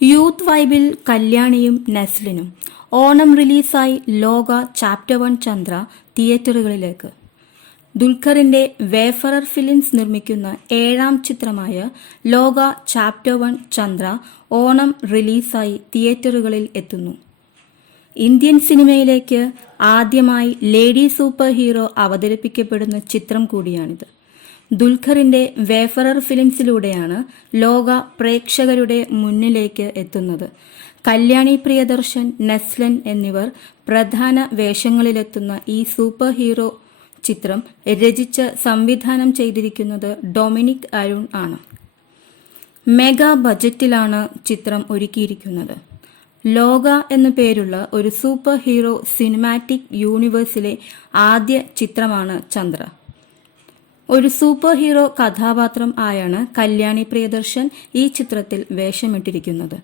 Youth വൈബിൽ കല്യാണിയും നസ്ലിനും Onam റിലീസായി ലോക chapter 1 Chandra തിയേറ്ററുകളിലേക്ക്. ദുൽഖറിന്റെ വേഫറർ ഫിലിംസ് നിർമ്മിക്കുന്ന 7ാം ചിത്രമായ ലോക ചാപ്റ്റർ 1 ചന്ദ്ര ഓണം റിലീസായി തിയേറ്ററുകളിൽ എത്തുന്നു. ഇന്ത്യൻ സിനിമയിലേക്ക് ആദ്യമായി ലേഡി സൂപ്പർ ഹീറോ അവതരിപ്പിക്കപ്പെടുന്ന ചിത്രം കൂടിയാണിത്. ദുൽഖറിന്റെ വേഫറർ ഫിലിംസിലൂടെയാണ് ലോക പ്രേക്ഷകരുടെ മുന്നിലേക്ക് എത്തുന്നത്. കല്യാണി പ്രിയദർശൻ, നസ്ലൻ എന്നിവർ പ്രധാന വേഷങ്ങളിലെത്തുന്ന ഈ സൂപ്പർ ഹീറോ ചിത്രം രചിച്ച് സംവിധാനം ചെയ്തിരിക്കുന്നത് ഡൊമിനിക് അരുൺ ആണ്. മെഗാ ബജറ്റിലാണ് ചിത്രം ഒരുക്കിയിരിക്കുന്നത്. ലോക എന്നു പേരുള്ള ഒരു സൂപ്പർ ഹീറോ സിനിമാറ്റിക് യൂണിവേഴ്സിലെ ആദ്യ ചിത്രമാണ് ചന്ദ്ര. ഒരു സൂപ്പർ ഹീറോ കഥാപാത്രം ആയാണ് കല്യാണി പ്രിയദർശൻ ഈ ചിത്രത്തിൽ വേഷമിട്ടിരിക്കുന്നത്.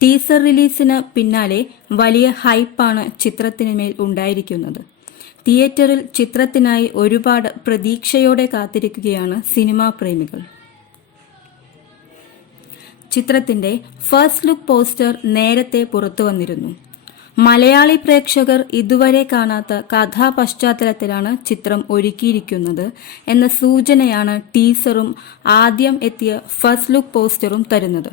ടീസർ റിലീസിന് പിന്നാലെ വലിയ ഹൈപ്പാണ് ചിത്രത്തിനുമേൽ ഉണ്ടായിരിക്കുന്നത്. തിയേറ്ററിൽ ചിത്രത്തിനായി ഒരുപാട് പ്രതീക്ഷയോടെ കാത്തിരിക്കുകയാണ് സിനിമാ പ്രേമികൾ. ചിത്രത്തിന്റെ ഫസ്റ്റ് ലുക്ക് പോസ്റ്റർ നേരത്തെ പുറത്തു വന്നിരുന്നു. മലയാളി പ്രേക്ഷകർ ഇതുവരെ കാണാത്ത കഥാപശ്ചാത്തലത്തിലാണ് ചിത്രം ഒരുക്കിയിരിക്കുന്നത് എന്ന സൂചനയാണ് ടീസറും ആദ്യം എത്തിയ ഫസ്റ്റ് ലുക്ക് പോസ്റ്ററും തരുന്നത്.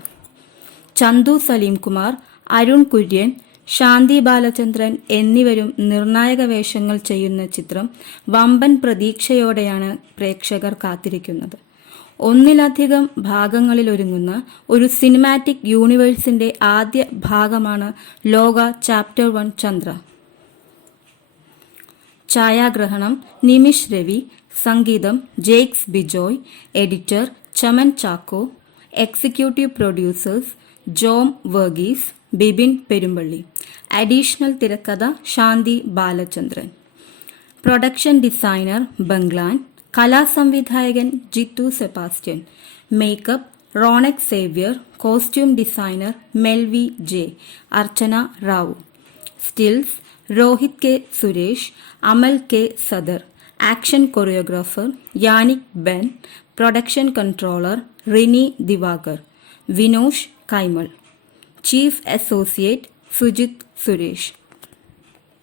ചന്തു സലീംകുമാർ, അരുൺ കുര്യൻ, ശാന്തി ബാലചന്ദ്രൻ എന്നിവരും നിർണായക വേഷങ്ങൾ ചെയ്യുന്ന ചിത്രം വമ്പൻ പ്രതീക്ഷയോടെയാണ് പ്രേക്ഷകർ കാത്തിരിക്കുന്നത്. ഒന്നിലധികം ഭാഗങ്ങളിലൊരുങ്ങുന്ന ഒരു സിനിമാറ്റിക് യൂണിവേഴ്സിന്റെ ആദ്യ ഭാഗമാണ് ലോക ചാപ്റ്റർ 1 ചന്ദ്ര. ഛായാഗ്രഹണം നിമിഷ് രവി, സംഗീതം Jakes Bejoy, editor Chaman Chacko, executive producers Jom Varghese, Bibin Perumbally, additional തിരക്കഥ ശാന്തി ബാലചന്ദ്രൻ, പ്രൊഡക്ഷൻ ഡിസൈനർ ബംഗ്ലാൻ, കലാസംവിധായകൻ Jithu Sebastian, makeup Ronex Xavier, costume designer Melvy J, Archana Rao, stills Rohit K Suresh, Amal K Sadar, action choreographer Yannick Ben, production controller Rini Divakar, Vinosh Kaimal, chief associate Sujith Suresh.